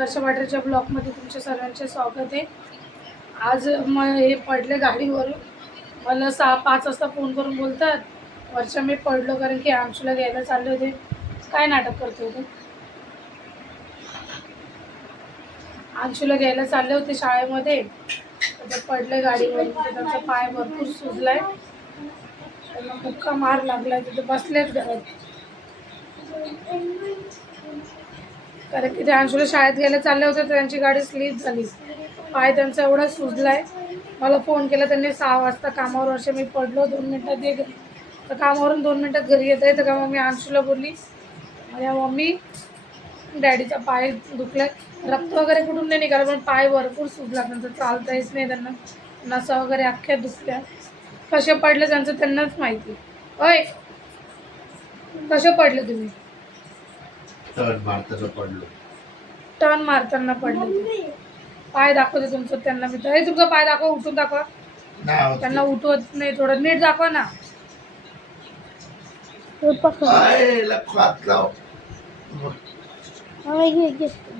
वर्षा वाटेच्या ब्लॉगमध्ये तुमच्या सर्वांचे स्वागत आहे. आज हे पडले गाडीवरून. मला 5 वाजता फोन करून बोलतात, वर्षा मी पडलो कारण की अंशूला घ्यायला चालले होते. काय नाटक करतो होते? अंशूला घ्यायला चालले होते शाळेमध्ये, तर पडले गाडीवरून. त्यांचा पाय भरपूर सुजलाय, त्यांना मुक्का मार लागलाय. तिथे बसलेत घरात कारण की ते अंशूला शाळेत घ्यायला चालले होते, तर त्यांची गाडी स्लीप झाली. पाय त्यांचा एवढा सुजलाय. मला फोन केला त्यांनी 6 वाजता कामावर. वर्ष मी पडलो, 2 मिनटात ये घरी. तर कामावरून 2 मिनटात घरी येत आहे. तर का मम्मी अंशूला बोलली, माझ्या मम्मी डॅडीचा पाय दुखलाय. रक्त वगैरे कुठून नाही निघाला, पण पाय भरपूर सुजला त्यांचा. चालता येत नाही त्यांना, नसा वगैरे अख्ख्या दुखत्या. कसे पडले त्यांचं त्यांनाच माहिती. ओय, कसे पडले तुम्ही? टर्न मारताना पडले. पाय दाखवते तुमचं त्यांना. मी तर तुमचा पाय दाखवा, उठून दाखवा. त्यांना उठवत नाही, थोडं नीट दाखवा ना.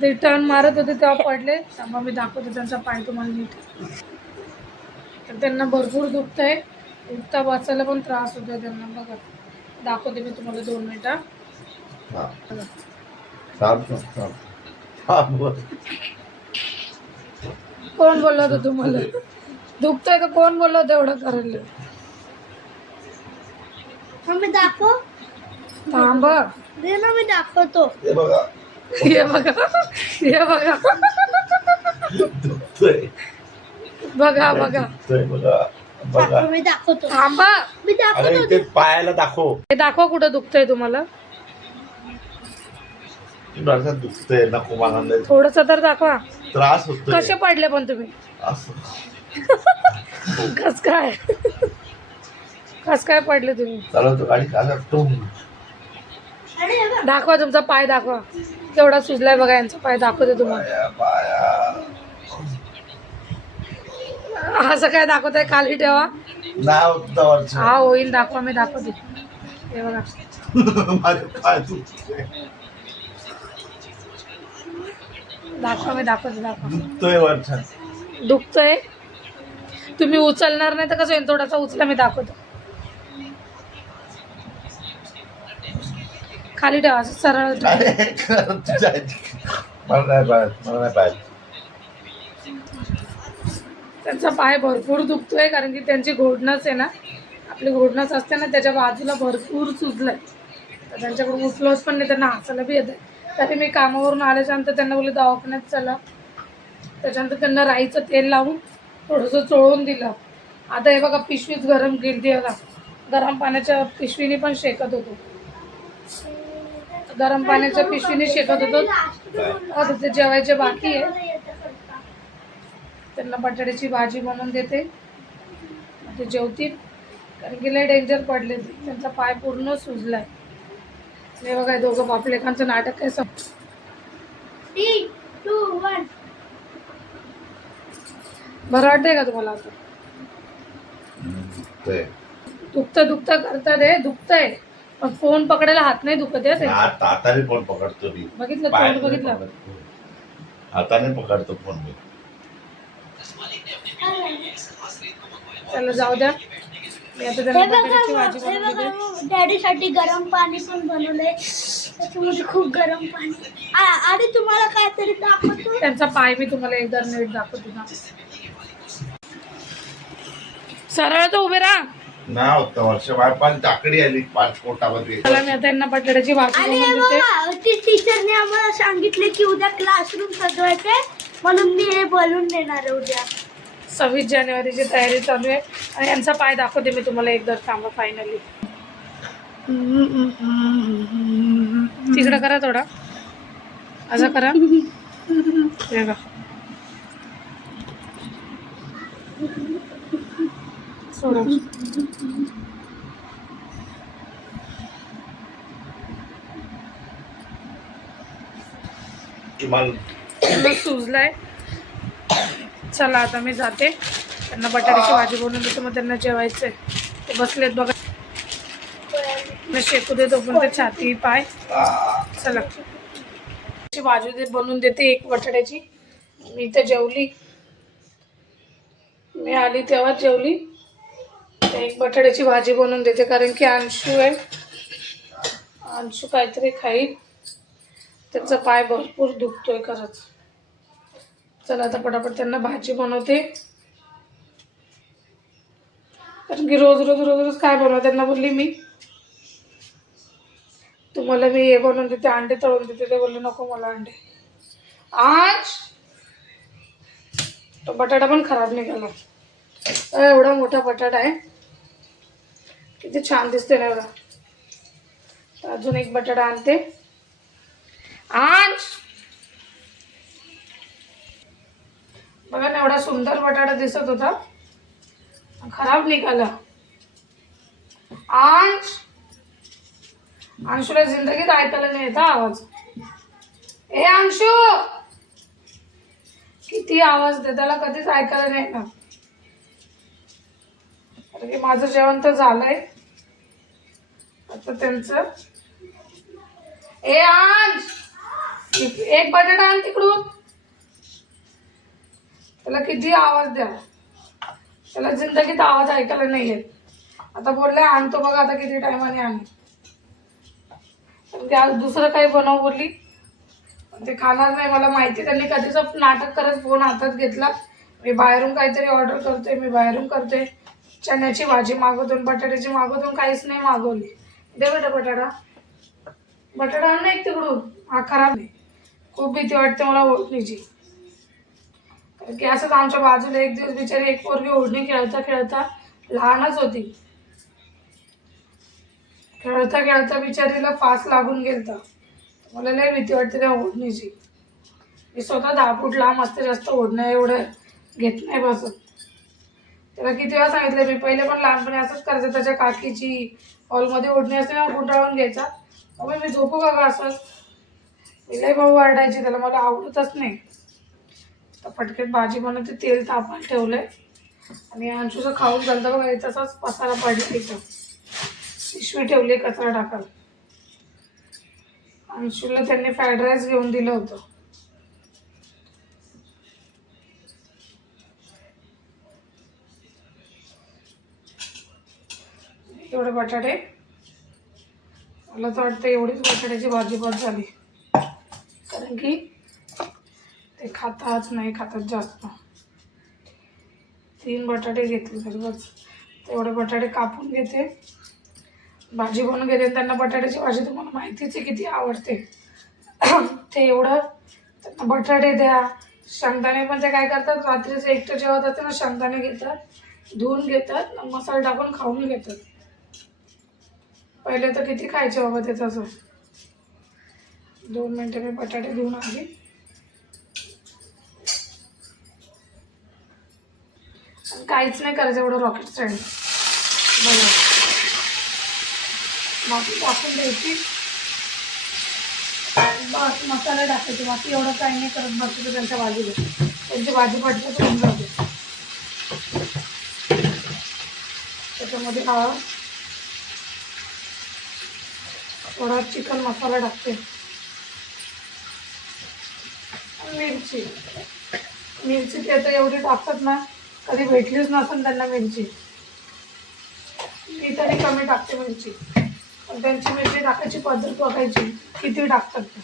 ते टर्न मारत होते तेव्हा पडले. तेव्हा मी दाखवते त्यांचा पाय तुम्हाला नीट. तर त्यांना भरपूर दुखत आहे, उठता बसायला पण त्रास होतोय त्यांना. बघा, दाखवते मी तुम्हाला 2 मिनिटं. कोण बोललं होतं तुम्हाला दुखतंय? तर कोण बोललं होतं एवढं करायला? मी दाखव. थांब, दे ना, मी दाखवतो. हे बघा, हे बघा, बघा बघा, मी दाखवतो. थांबा, मी दाखवतो. पायाला दाखव. हे दाखवा कुठं दुखतंय तुम्हाला. दुखतंय, नको मला नाही. थोडस तर दाखवा. त्रास होतोय. कसे पडले पण तुम्ही? कस काय पडले तुम्ही? चालवतो गाडी दाखवा तुमचा पाय, दाखवा केवढा सुजलाय. बघा यांचा पाय दाखवते तुम्हाला. असं काय दाखवताय? खाली ठेवा. हा होईल, दाखवा, मी दाखवते. हे बघा, दाखवा, मी दाखवते. दाखवा, दुखतोय. तुम्ही उचलणार नाही तर कसं होईल? थोडासा उचला, मी दाखवतो. खाली ठेवा, असं सरळ. त्यांचा पाय भरपूर दुखतोय कारण की त्यांची घोडणच आहे ना, आपली घोडणच असते ना, त्याच्या बाजूला भरपूर सुजलंय. तर त्यांच्याकडून उचलत पण नाही, त्यांना हसायला बी येतं. तरी मी कामावरून आल्याच्यानंतर त्यांना बोलले दवाखान्यात चला. त्याच्यानंतर त्यांना राईचं तेल लावून थोडंसं चोळून दिलं. आता हे बघा, पिशवीच गरम केली बघा. गरम पाण्याच्या पिशवीने पण शेकत होतो. गरम पाण्याच्या पिशवीने शेकत होतो. आता ते जेवायचे बाकी आहे. त्यांना बटाट्याची भाजी बनवून देते, ते जेवतील. कारण की लय डेंजर पडले, त्यांचा पाय पूर्ण सुजलाय. हे बघा, दोघं बापलेखांचं नाटक काय सम. 3, 2, 1. बरं वाटतंय का तुम्हाला आता? दुखता करतात हे, दुखतंय. पण फोन पकडायला हात नाही दुखत आहे. हाताने फोन पकडतो मी. बघितलं, तोंड बघितलं. हाताने पकडतो फोन मी. चला जाऊ द्या. मी आता त्यांना बटाट्याची भाजी बनवली. डॅडीसाठी गरम पाणी पण बनवलंय, त्याच्यामध्ये खूप गरम पाणी. आणि तुम्हाला काहीतरी दाखवतो. त्यांचा पाय मी तुम्हाला एकदा नीट दाखवते ना. सरळ तो उभे राहा. ना होतं वर्ष बायपान टाकडी आली 5 पोटामध्ये. चला, मी आता त्यांना बटाट्याची भाजी आणि बनवून देते. ती टीचरने आम्हाला सांगितले की उद्या क्लासरूम सजवायचे, म्हणून मी हे बोलून देणार आहे उद्या. 26 जानेवारीची तयारी चालू आहे. आणि यांचा पाय दाखवते मी तुम्हाला एकदा. थांबा, फायनली तिकडं करा, थोडा असं करा. हे बघा, सोडा. सुजलाय. चला, आता मी जाते. त्यांना बटाट्याची भाजी बनवून देते, मग त्यांना जेवायचंय. ते बसलेत बघा, मी शेकू देतो पण ते छाती पाय. चला, बटाट्याची भाजी बनवून देते, एक बटाट्याची. मी तर जेवली, मी आली तेव्हा जेवली. तर एक बटाट्याची भाजी बनवून देते, कारण की अंशू आहे, अंशू काहीतरी खाईल. त्याचा पाय भरपूर दुखतोय खरंच. चला आता पटापट त्यांना भाजी बनवते, कारण की रोज रोज रोज रोज काय बनवा. त्यांना बोलली मी तुम्हाला मी हे बनवून देते, अंडे तळून देते. ते बोलले नको मला अंडे. आज तो बटाटा पण खराब निघाला. एवढा मोठा बटाटा आहे, किती छान दिसते ना एवढा. तर अजून एक बटाटा आणते. आज बघा ना, एवढा सुंदर बटाटा दिसत होता, खराब निघाला. आज अंशूला जिंदगीत ऐकायला नाही येता आवाज. ए अंशू, किती आवाज दे, त्याला कधीच ऐकायला नाही ना. कारण की माझं जेवण तर झालंय, आता त्यांचं. ए अंश, एक बटाटा आण तिकडून. त्याला किती आवाज द्या, त्याला जिंदगीत आवाज ऐकायला नाही येत. आता बोलले आणतो बघा, आता किती टायमाने आण. ते आज दुसरं काही बनव बोलली, ते खाणार नाही. मला माहिती, त्यांनी कधीच नाटक करत फोन हातात घेतला. मी बाहेरून काहीतरी ऑर्डर करतोय, मी बाहेरून करतोय. चण्याची भाजी मागवतून, बटाट्याची मागवतून, काहीच नाही मागवली. दे बेटा बटाटा, बटाटा आण ना एक तिकडून. हा खराब नाही. खूप भीती वाटते मला ओढणीची, कारण की असंच आमच्या बाजूला एक दिवस बिचारी एक पोरगी ओढणी खेळता खेळता, लहानच होती, खेळता खेळता बिचारीला फास लागून गेलता. मला लय भीती वाटते त्या ओढणीची. मी स्वतः 10 फूट लांब असते, जास्त ओढणं एवढं घेत नाही बसत. त्याला किती वेळा सांगितलं मी, पहिले पण लहानपणी असंच करायचं. त्याच्या काकीची हॉलमध्ये ओढणी असते ना, गुंडाळून घ्यायचा. मग मी झोपू का असंच. मी लय भाऊ वाढायची त्याला, मला आवडतच नाही. तर पटकेत भाजी बनवते, तेल तापायला ठेवलंय, आणि अंशूचं खाऊन झालं बघा. तसाच पसारा पडला इथं, पिशवी ठेवली कचरा टाकायला. अंशूला त्यांनी फ्राईड राईस घेऊन दिलं होतं. एवढे बटाटे, मला तर वाटतं एवढीच बटाट्याची भाजी बस झाली, कारण की ते खातात नाही खातात जास्त. 3 बटाटे घेतले तरी बस. तेवढे बटाटे कापून घेते, भाजी बनवून घेते. त्यांना बटाट्याची भाजी तुम्हाला माहितीच आहे किती आवडते. ते एवढं त्यांना बटाटे द्या, शेंगदाणे पण ते काय करतात, रात्रीचं एकटं जेवत असते ना, शेंगदाणे घेतात, धुवून घेतात, मसाला टाकून खाऊन घेतात. पहिले तर किती खायचे बाबा ते तसं. 2 मिनटं मी बटाटे धुवून आली. काहीच नाही करायचं, एवढं रॉकेट सायन्स. बघा, माती टाकून द्यायची, बस मसाला टाकायचे. बाकी एवढं काही नाही करत बसतो त्यांच्या भाजीला. त्यांची भाजी पटकन होऊन जाते. त्याच्यामध्ये थोडा चिकन मसाला टाकते, मिरची. मिरची ते तर एवढी टाकतात ना, कधी भेटलीच नसेल त्यांना मिरची. मी तरी कमी टाकते मिरची, पण त्यांची मिरची टाकायची पद्धत बघायची किती टाकतात ते.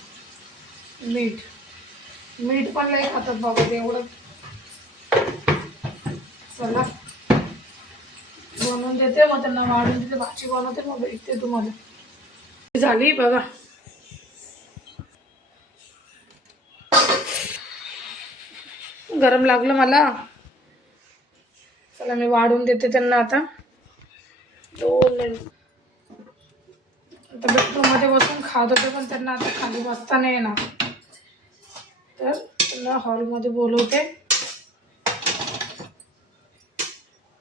मीठ पण लई खातात बाबा ते एवढं. चला बनवून देते, मग त्यांना वाढून देते, भाजी बनवते, मग भेटते तुम्हाला. झाली बघा. गरम लागलं मला. चला मी वाढून देते त्यांना आता. 2 मिनिट. आता बेडरूममध्ये बसून खात होते, पण त्यांना आता खाली बसता नाही येणार, तर त्यांना हॉलमध्ये बोलवते.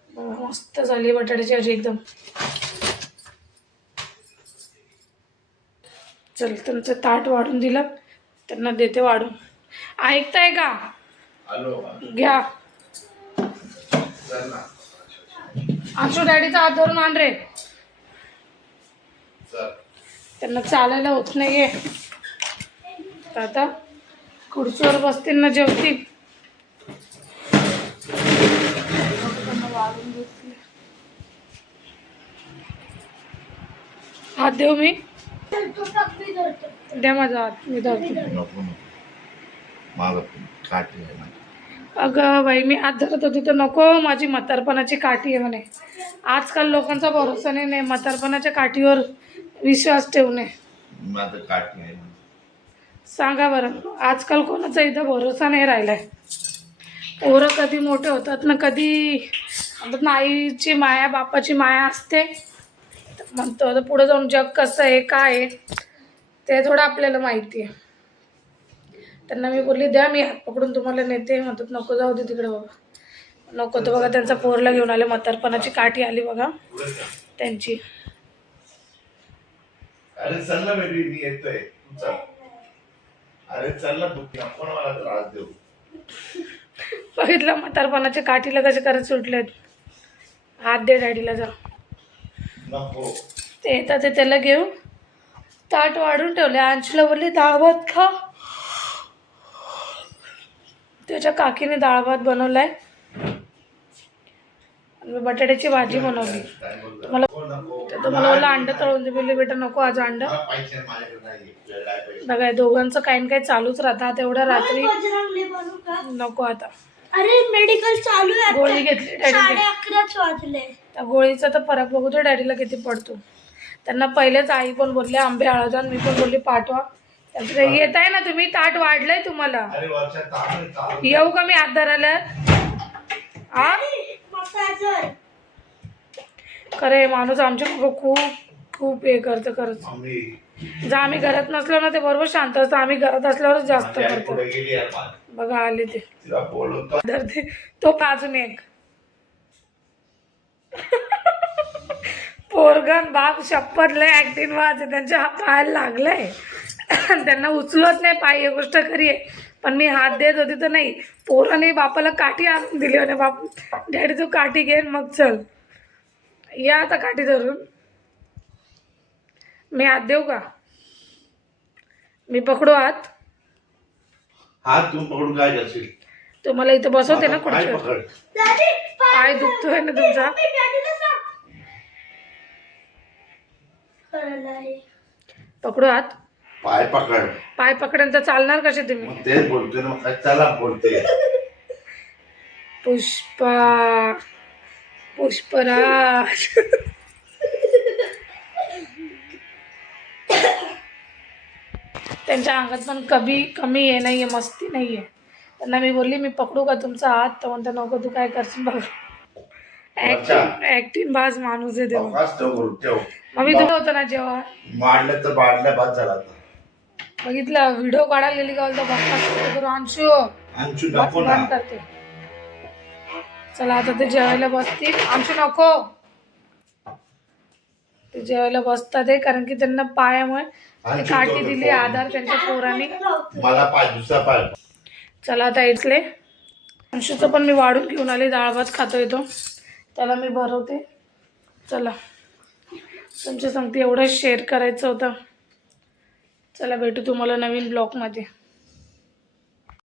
बघा मस्त झाली बटाट्याची भाजी एकदम. चल त्यांचं ताट वाढून दिलं, त्यांना देते वाढून. ऐकताय का? घ्या. अंशू डॅडीचा हात धरून आण रे. त्यांना चालायला होत नाहीये, आता खुर्चीवर बसतील ना जेवतील. वाढून घेतले. हात देऊ मी? तो टप्पी धरतो. द्या माझा हात, मी धरतो. नको नको मला काठी आहे ना. अगं बाई, मी हात धरत होती तर नको, माझी म्हातारपणाची काठी आहे म्हणे. आजकाल लोकांचा भरोसा नाही, म्हातारपणाच्या काठीवर विश्वास ठेवणे. माझं काठी आहे ना. सांगा बरं, आजकाल कोणाचा इथं भरोसा नाही राहिलाय. पोरं कधी मोठे होतात ना, कधी म्हणतात ना आईची माया बापाची माया असते. म्हणतो आता पुढे जाऊन जग कसं आहे काय आहे ते थोडं आपल्याला माहिती आहे. त्यांना मी बोलली द्या मी हात पकडून तुम्हाला नेते. म्हणतात नको जाऊ दे तिकडे बाबा, नको. तर बघा त्यांचा पोरला घेऊन आले, म्हातारपणाची काठी आली बघा त्यांची. अरे चल ना बेबी, मी येतोय, तू चल. अरे चल ना, तू नको ना मला त्रास देऊ. बघितलं म्हातारपणाच्या काठीला कसे करत सुटलेत. हात दे डॅडीला, जा. नको. ते येतात ते त्याला घेऊन ताट वाढून ठेवले. अंशूला बोलली डाळ भात खा. त्याच्या काकीने डाळ भात बनवलाय आणि बटाट्याची भाजी बनवली. काय बोलतो? मला नको, नको. तर मला बोलला अंड तळून दे. बोलले बेटा नको आज अंड. मला पैसे माझ्याकडे नाही, आपल्याला काय पैसे? बघा दोघांचं काही ना काही चालूच राहतात. एवढ्या रात्री बजरंगली बनवू का? नको. आता अरे मेडिकल चालू आहे आता. गोळी घेतली डॅडीने. 11:30 वाजले. त्या गोळीचा तर फरक बघतो डॅडीला किती पडतो. त्यांना पहिलेच आई पण बोलले आंबे हळद, मी पण बोलली पाठवा. येत आहे ना तुम्ही, ताट वाढलंय तुम्हाला. अरे वर्षात चालू येऊ का मी हात धरायला? हा मसाजर. खरे माणूस आमच्या खूप खूप हे करतं खरंच. मम्मी जर आम्ही घरात नसलो ना ते बरोबर शांत असतं, आम्ही घरात असल्यावरच जास्त माझी आई करतो. पुढे गेली यार, मला. बघा आले ते तिला बोलवतो. धरते तो अजून एक पोरगण बाप शपथ लय ऍक्टिंग वाजते त्यांच्या पायाला लागलंय. त्यांना उचलत नाही पाय, ही गोष्ट खरी आहे. पण मी हात देत होती तर नाही, पोराने बापाला काठी आणून दिली म्हणे. बाप डॅडी तू काठी घे मग चल. या आता काठी धरून. मी हात देऊ का? मी पकडू हात? हात तू पकडून काय करशील? तुम्हाला इथं बसवते ना माझा पाय खुर्चीवर. पकड. दादी, पाय दुखतोय ना तुमचा? मी डॅडीला सांग. कळलं आहे. पकडू हात? पाय पकड. पाय पकड्यानंतर चालणार कसे तुम्ही? मग तेच बोलतोय ना, मग चला बोलते. पुष्पा पुष्पराज. त्यांच्या अंगात पण कमी आहे नाहीये, मस्ती नाहीये. त्यांना मी बोलली मी पकडू का तुमचा हात? तर म्हणता नको, तू काय करशील बघा. ऍक्टिंग बाज माणूस आहे तेव्हा. अवकाश ठेव, ठेव. मग मी तुला होतं ना जेव्हा मांडलं तर मांडलं, बाद झाला आता. बघितलं व्हिडिओ काढायला गेली का बोलतो अंशू अंशू नको ना. बंद करते. चला आता ते जेवायला बसतील. अंशू नको. ते जेवायला बसतात आहे कारण की त्यांना पायामुळे अंशू काठी तो दिली नको. आधार त्यांच्या पोरांनी. मला पाय, दुसरा पाय. चला आता इथले अंशूचं पण मी वाढून घेऊन आले. डाळ भात खातो येतो, त्याला मी भरवते. चला तुमच्या सांगते एवढं शेअर करायचं होतं. चला भेटू तुम्हाला नवीन ब्लॉगमध्ये.